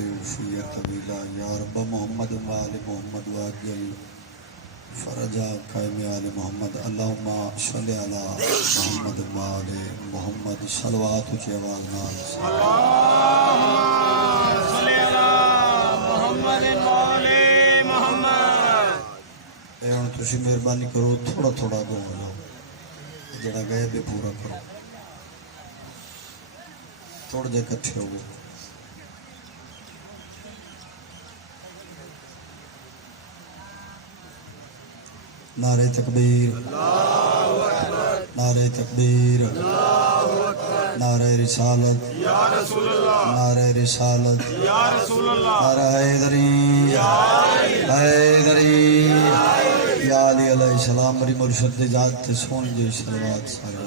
وفية طويلة يا رب محمد وآل محمد وعجل فرجا قائم آل محمد اللهم صل على محمد وآل محمد صلوات اچھی آواز نال اللهم صل على محمد وآل محمد. اے ہن تسی مہربانی کرو تھوڑا تھوڑا گو لو جڑا گئے بھی پورا کرو تھوڑے جے کٹھے ہو نعرہ تکبیر نعرہ تکبیر نعرہ رسالت نعرہ رسالت نعرہ حیدری حیدری یا علی علیہ السلام میری مرشد دی ذات تے سونی جی صلوات سارے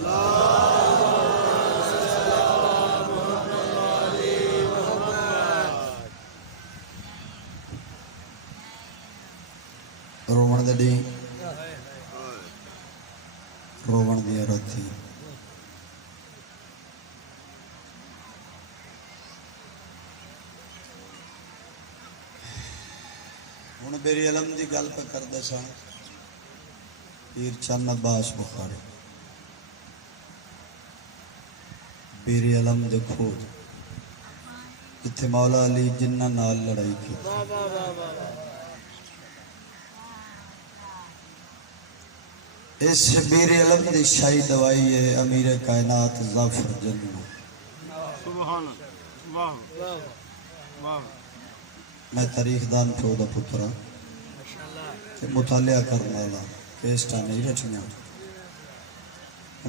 رومن دے ڈی روون دیا راتی ہن میری علم دی گل پہ کردے سن پیر چند عباس بخاری میری علم دے کھوج جتھے مولا علی جنہ نال لڑائی کی اس بیر علم دی شاہی دوائی ہے امیر کائنات ظفر جنو سبحان اللہ واہ میں تاریخ دان پہ دا پترا مطالعہ کرنے والا کیسٹا نہیں رچنیا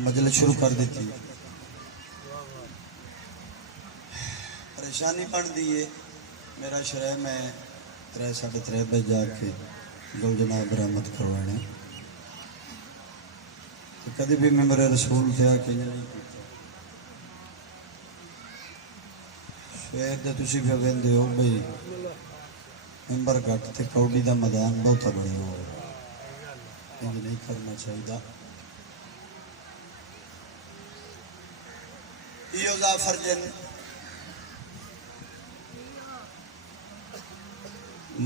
مجلس شروع کر دیتی پریشانی پڑھ دیئے میرا شرح میں 3:30 بجے جا کے لو جناب رحمت کروانے کدی بھی میں میرے رسول تھے کہ نہیں کیتا شویر دے تسی پہ ویندے ہو بھئی ممبر گھٹ تے کوڑی دا میدان بہت بڑے ہو یہ نہیں کرنا چاہیے ایو ظافر جن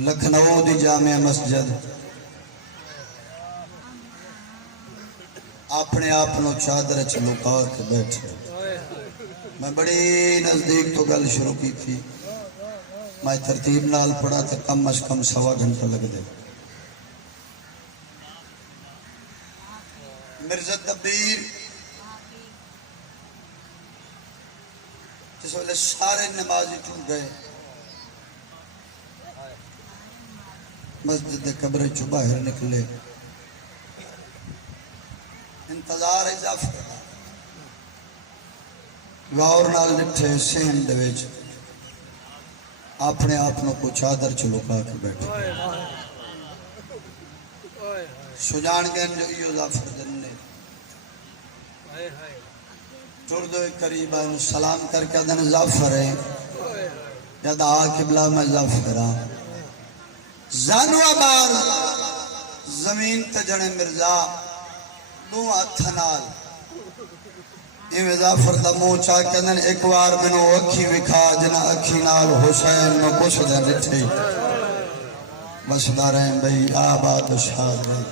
لکھنؤ دی جامع مسجد اپنے آپ نو چادر چ لکا کے بیٹھے میں بڑی نزدیک تو گل شروع کی تھی میں ترتیب نال پڑھا تو کم از کم 1.25 گھنٹہ لگ دے مرزا دبیر جس ویلے سارے نمازی ٹوٹ گئے مسجد قبر چو باہر نکلے انتظار اضافہ غور نال نٹھے سین دے وچ اپنے آپ کو چادر چ لکا کے بیٹھے سجان گئے جو ایو ظافر جن نے ٹر دو قریب سلام کر کے دن ظافر ہے جد آ قبلہ میں ظافر ہاں زانو آباد زمین تے جنے مرزا دو ہاتھ نال ایویں ظافر دا منہ چا کے دن ایک بار مینوں اکھی وکھا جنا اکھی نال حسین نو کچھ دن ڈٹھی بسدا رہے بھئی آباد شاد رہے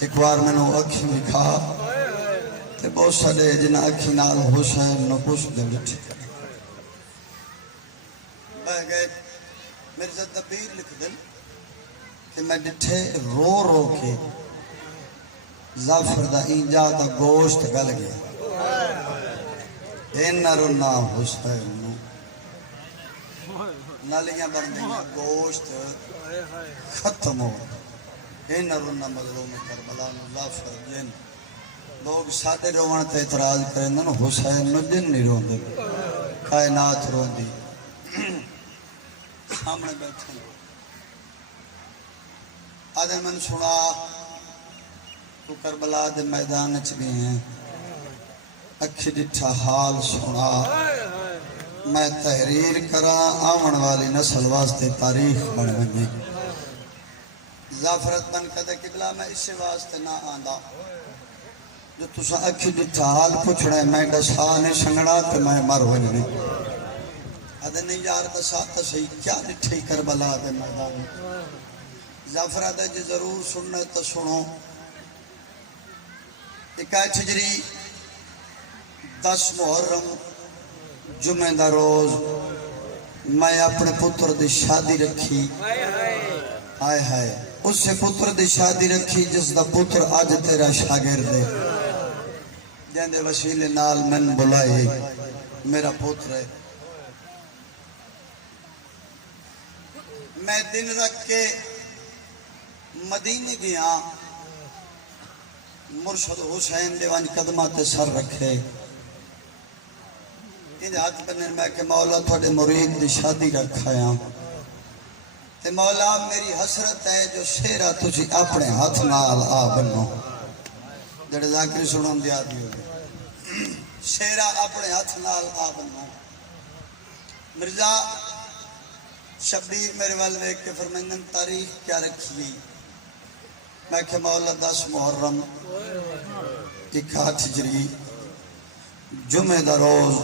ایک بار مینوں اکھی وکھا تے بہت سڑے جنا اکھی نال حسین نو کچھ دن ڈٹھی بہ گئے مرزا دبیر لکھ دن کہ میں ڈٹھے رو رو کے ظافر دا اینجا دا گوشت گل گیا اینا رونا حسین نو نالیاں بن گیا گوشت ختم ہو اینا رونا مظلوم کربلا نو ظافر جن لوگ سادے روان تے اعتراض کریں نا حسین نو جن نہیں رون دے کائنات رون دی سامنے بیٹھے آدھے من سنا تو کربلا دے میدان چ گئے ہیں اکھی ڈٹھا حال سنا میں تحریر کرا آمن والی نسل واسطے تاریخ بن بنی ظافرت بن کدے قبلہ میں اسے واسطے نہ آندا جو تسا اکھی ڈٹھا حال پوچھنا ہے میں ڈسا نہیں سنگنا تو میں مر ہوئی نہیں ادھے نہیں یار دسا تو صحیح کیا ڈٹھے کربلا دے میدان ظفر آدھے جی ضرور سننا تو سنو 21 ہجری 10 محرم جمعہ دا روز میں اپنے پتر دی شادی رکھی ہائے ہائے اس سے پتر دی شادی رکھی جس دا پتر آج تیرا شاگرد ہے جیندے وسیلے نال من بلائے میرا پتر ہے میں دن رکھ کے مدینے گیا مرشد حسین دیوان قدمات سر رکھے ان ہاتھ بننے میں کہ مولا تھوڑے مرید دی شادی رکھایا تے مولا میری حسرت ہے جو شیرہ تجھے اپنے ہاتھ نال آ بنو جڑے ذاکری سنوں دیا دیو شیرہ اپنے ہاتھ نال آ بنو مرزا شبیر میرے والے کے فرمائن تاریخ کیا رکھی میں کہ مولا 10 محرم 21 ہجری جمعہ دا روز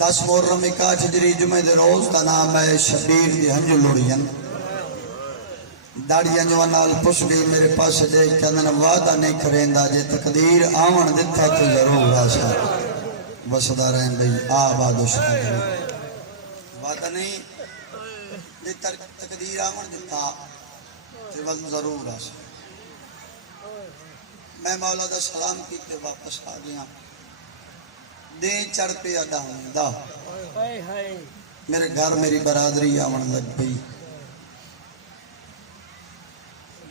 10 محرم 21 ہجری جمعہ دا روز دا نام ہے شبیر دی ہنجو لوڑین داڑیاں جو نال پوچھ گئی میرے پاس دیکھ کے اندھنا وعدہ نہیں کریں دا جے تقدیر آمن دیتا تو ضرور آسا بسدہ رہیں بھئی آباد و شاہد وعدہ نہیں جے تقدیر آمن دیتا تو ضرور آسا میں مولا دا سلام کیتے واپس آ گیا دین چڑھ پہ ادا ہوں دا میرے گھر میری برادری آمن لگ گئی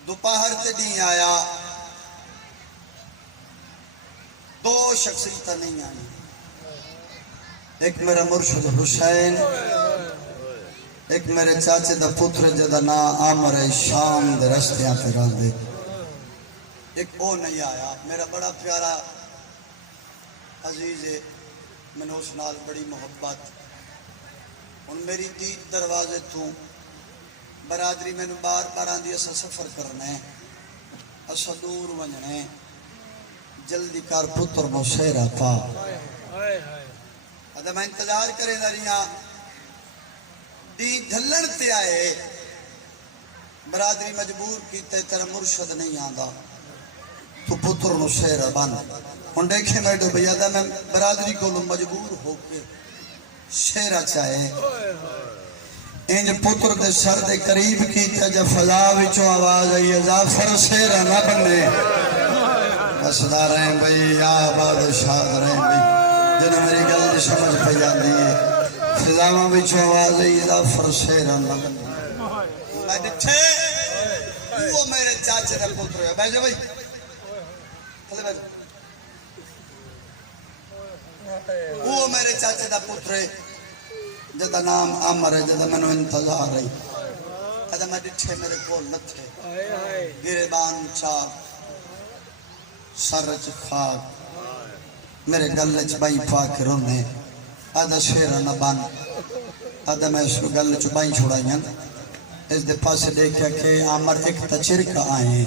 دوپہر تے نہیں آیا 2 شخصیتیں نہیں آئی ایک میرا مرشد حسین ایک میرے چاچے دا پتر جدا نا عامر شام دے رستیاں پہ راندے ایک او نہیں آیا میرا بڑا پیارا عزیز ہے میں نے اس نال بڑی محبت ان میری دید دروازے تو برادری میں نے بار بار آندھی اسا سفر کرنے اسا دور ونجنے جلدی کار پتر بو سیرہ پا ادھا میں انتظار کرے داریاں دی دھلن تے آئے برادری مجبور کی تیرا مرشد نہیں آندھا تو پتر نو سیرہ باندھ ان دیکھیں میں تو بیادہ میں برادری کو مجبور ہو کے سیرہ چاہے انج پتر دے سر دے قریب کی تجا فضا وچوں آواز آئی ظافر سیرہ نہ بننے بس دا رہیں بھئی آباد شاد رہیں بھئی جنہوں میری گل دی سمجھ پہ جاندی ہے فضاواں وچوں آواز آئی ظافر سیرہ نہ بننے میں ڈٹھے وہ میرے چاچے دے پتر ہے بیجے بھئی کھلے بیجے وہ میرے چاچے دا پتر ہے جدا نام عامر ہے جدا میں نے انتظار رہی ادا میں ڈٹھے میرے کول نتھے گریبان چاک سرچ خاک میرے گلچ بائی پاک رونے آدھا شیرہ نہ بان آدھا میں اس کو گلچ بائی چھوڑائیں اس دے پاس دیکھا کہ عامر ایک تچرکہ آئیں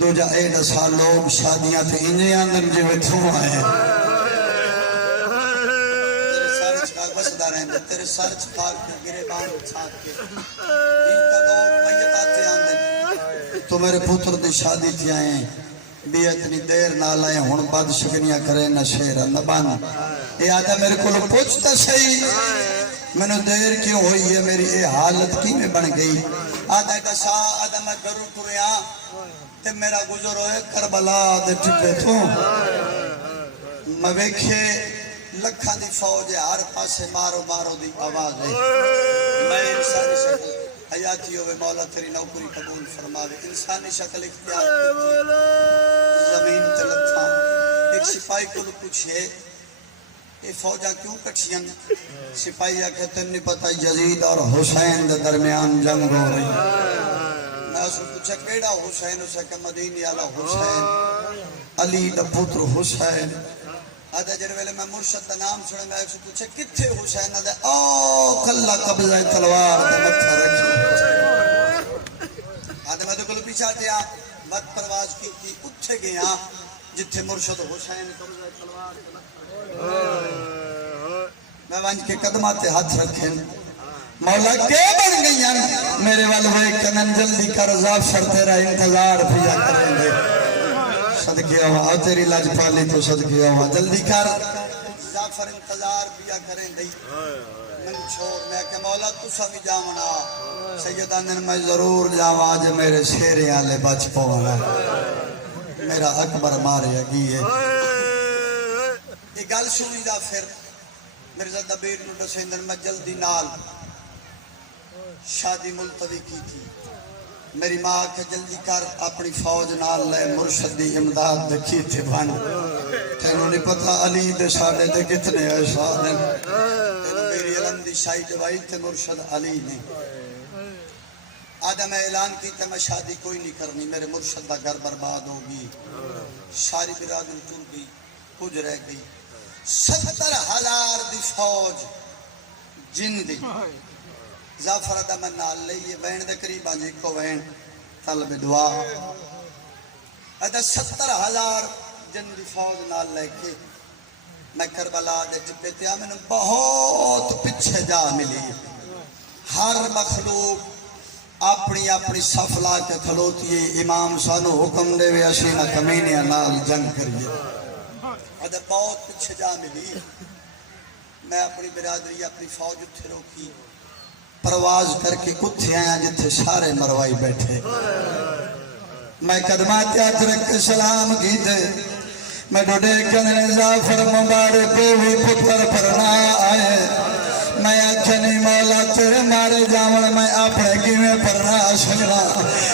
دو جا 1 سال لوگ شادیاں تھے انجے آندن جو تھو آئے تیرے سر چھپاک کے گرے بان چھاک کے انتا لوگ میت آتے آندن تو میرے پتر دی شادی تھی آئیں بھی اتنی دیر نہ لائیں ہون بعد شکنیاں کرے نہ شیرہ نہ بان اے آدھا میرے کو لو پوچھتا صحیح میں نے دیر کیوں ہوئی ہے میری اے حالت کی میں بن گئی آدھا دسا آدھا میں گرو ٹوریا تے میرا گزر ہوئے کربلا دے ٹھپے تو میں ویکھے لکھاں دی فوج ہے ہر پاسے مارو مارو دی آواز ہے میں انسانی شکل حیاتی ہوئے مولا تیری نوکری قبول فرماوے انسانی شکل اختیار کی زمین تلتھا ایک سپاہی کو پوچھے یہ فوجہ کیوں کٹھین سپاہی آکھے تم نہیں پتا یزید اور حسین دے درمیان جنگ ہو رہی میں اس کو پوچھا کیڑا حسین اسے کہ مدینی والا حسین علی دا پتر حسین آدھا جر ویلے میں مرشد دا نام سنے میں ایسے پوچھے کتھے حسین آدھا او کلہ قبضہ تلوار دا متھا رکھی آدھا میں تو کلو پیچھا دیا مت پرواز کی تھی اتھے گیا جتھے مرشد حسین قبضہ تلوار دا متھا میں ونج کے قدمات ہاتھ رکھیں مولا کے بن گئی میرے والوے کنن جلدی کر ظافر تیرا انتظار پیا کریں گے صدقے ہوا تیری لاج پالی تو صدقے ہوا جلدی کر ظافر انتظار پیا کریں گے من چھوڑ میں کہ مولا تو سب جامنا سیدان میں ضرور جاواں آج میرے شیرے آلے بچ پوانا میرا اکبر مارے گی ہے یہ گل سنی دا پھر مرزا دبیر نو دسیندن میں جلدی نال شادی ملتوی کی تھی میری ماں کہ جلدی کر اپنی فوج نال لے مرشد دی امداد دکھی تھے بن تینوں نہیں پتا علی دے ساڑے دے کتنے احسان ہیں تینوں میری علم دی شاہی دوائی تھے مرشد علی نے آدھا میں اعلان کی تھا میں شادی کوئی نہیں کرنی میرے مرشد دا گھر برباد ہوگی ساری برادری ٹر گئی کچھ رہ گئی 70,000 دی فوج جن دی ظافر دا من نال لے یہ وین دے قریب آنجی کو وین طلب دعا ادھا 70,000 جن دی فوج نال لے کے میں کربلا دے جبے تیا میں نے بہت پچھے جا ملی ہر مخلوق اپنی اپنی صف لا کے کھلوتی ہے امام سانو حکم دے وے اسی نہ کمینیا نال جنگ کریے ادھا بہت پچھے جا ملی میں اپنی برادری اپنی فوج اتھے روکی پرواز کر کے اتھے آیا جتھے سارے مروائی بیٹھے میں قدمات ہاتھ رکھ کے سلام کی دے میں ڈوڈے کنے ظافر مبارک ہوئی پتر پرنا آئے میں آکھنی مولا تیرے مارے جاون میں اپنے کیویں پرنا سکنا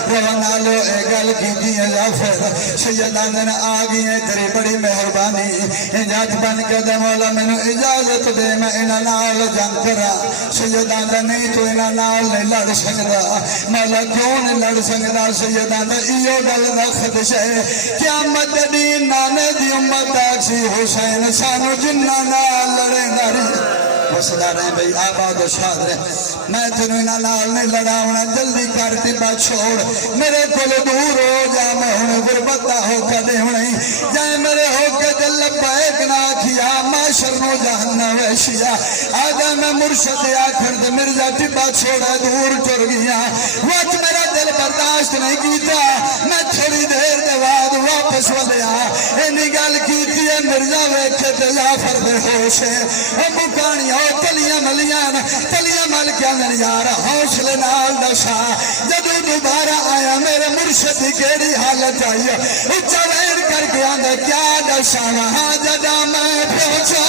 روانالو اے گل کی دیئے ظافر سیدان دن آگئی ہے تیری بڑی مہربانی اجازت بن کے دے مولا میں اجازت دے میں انہاں نال جنگ کرا سیدان دن نہیں تو انہاں نال نہیں لڑ سکدا مولا کیوں نہیں لڑ سکدا سیدان دن ایو گل دا خدشہ ہے قیامت دین نانے دی امت آکسی حسین سانو جنہ نال لڑے گاری وسدا رہے بھئی آباد و شاد رہے میں تنوی نال نہیں لڑاؤنا جلدی کر تیبا چھوڑ میرے کل دور ہو جا میں ہوں غربتہ ہو کا دے ہونی جائے میرے ہو کے دل بیک نہ کیا معاشر نو جہنم ویشیا آدھا میں مرشد آخر دے مرزا تیبا چھوڑا دور چر گیا وقت میرا دل برداشت نہیں کیتا میں تھوڑی دیر دے بعد واپس ولیا اینی گل کیتی ہے مرزا ویکھے تے ظافر دے ہوش ہے او مکانی ہو تلیاں مل کے اندر یار حوصلے نال دسا جدو دوبارہ آیا میرے مرشد کی کیڑی حالت آئی اچھا ویر کر کے اندر کیا دسا وہاں جدا میں پہنچا